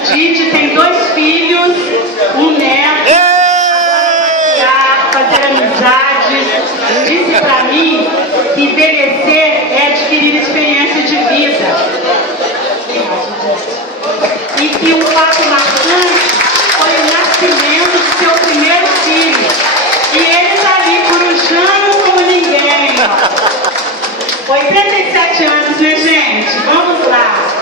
Didi tem 2 filhos, um neto, adora passear, fazer amizades. Disse pra mim que envelhecer é adquirir experiência de vida. E que um fato marcante foi o nascimento do seu primeiro filho. E ele está ali corujando como ninguém. 87 anos, né, gente? Vamos lá.